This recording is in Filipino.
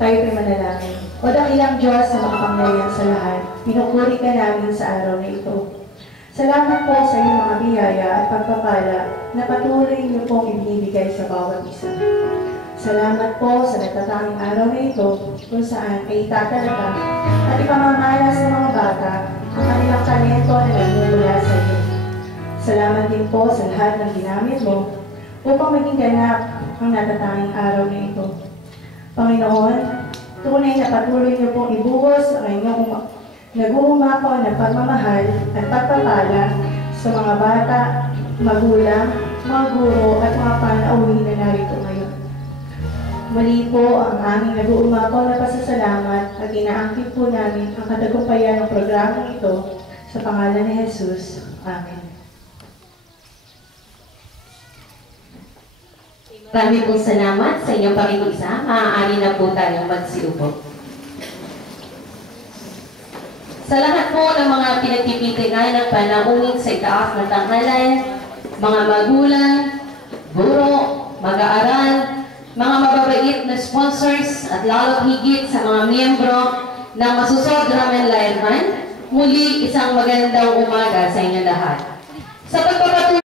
Tayo po'y manalangin. O dakilang Diyos na makapangyarihan sa lahat, pinupuri ka namin sa araw na ito. Salamat po sa iyong mga biyaya at pagpapala na patuloy niyo pong ibinibigay sa bawat isa. Salamat po sa natatanging araw na ito kung saan ay itatalaga at ipamamalas ng mga bata ang kanilang talento na nagmumula sa iyo. Salamat din po sa lahat ng ginamit mo upang maging ganap ang natatanging araw na ito. Panginoon, tunay na patuloy niyo pong ibuhos ang inyong nag-uumapaw na pagmamahal at pagpapala sa mga bata, magulang, mga guro at mga panauhin na narito ngayon. Muli po ang aming nag-uumapaw na pasasalamat at inaangkin po namin ang katagumpayan ng programang ito sa pangalan ni Jesus. Amen. Maraming pong salamat sa inyong pakikisa. Maaari na po tayong magsiupo. Sa lahat po ng mga pinagpipitigan ng panauhin sa itaas na tanghalan, mga magulang, guro, mag-aaral, mga mababait na sponsors at lalo higit sa mga miyembro ng Masusod Drum and Lyre Band, muli isang magandang umaga sa inyo lahat. Sa pagpapatuloy